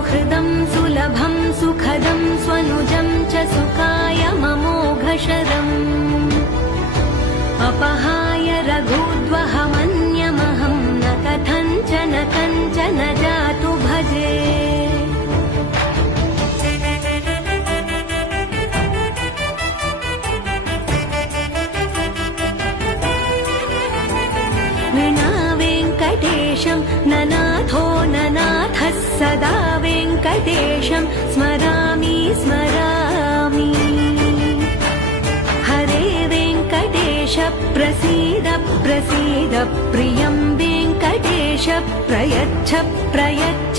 सुहृदं सुलभं सुखदं स्वनुजं च सुखाय ममोघशरम् अपहाय रघुद्वहमन्यमहं न कथञ्चन कञ्चन जातु भजे विना वेङ्कटेशं ननाथो ननाथः सदा वेङ्कटेशं स्मरामि स्मरामि हरे वेङ्कटेश प्रसीद प्रसीद प्रियं वेङ्कटेश प्रयच्छ प्रयच्छ